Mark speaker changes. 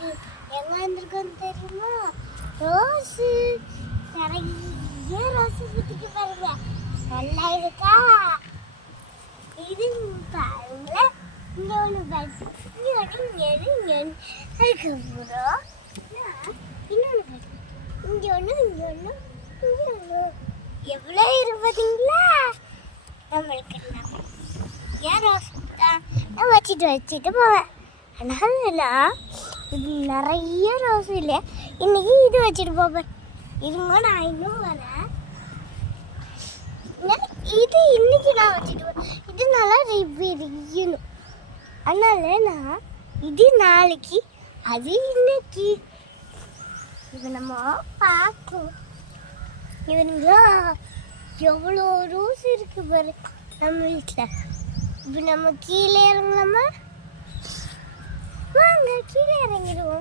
Speaker 1: வந்திருக்கோம் தெரியுமா? ரோஸு. நிறைய ரோஸு சுத்திக்கு பாருங்க. நல்லா இருக்கா? இது பாருங்க. இங்க ஒன்று பாருங்க. இங்க ஒன்று இங்க ஒன்று இங்க ஒன்று அதுக்கப்புறம் இன்னொன்று பாருங்க. ஒன்று ஒன்று ஒன்று எவ்வளோ இருப்பதுங்களா நம்மளுக்கு ஏன் ரோஸ் தான்? நான் வச்சுட்டு வச்சுட்டு போவேன். அதனால இது நிறைய ரோஸ் இல்லை இன்னைக்கு இது வச்சுட்டு போவேன் இருமா நான் இன்னும் வரேன். இது இன்னைக்கு நான் வச்சுட்டு போவேன் இது நல்லா விரியணும் அதனால நான் இது நாளைக்கு அது இன்னைக்கு. இது நம்ம பார்க்கும் இவனுங்களா எவ்வளோ ரோஸ் இருக்கு பாரு நம்ம வீட்டில். இப்போ நம்ம கீழே இறங்கலாமா? വാങ്ങ കീഴ ഇറങ്ങിടുവോ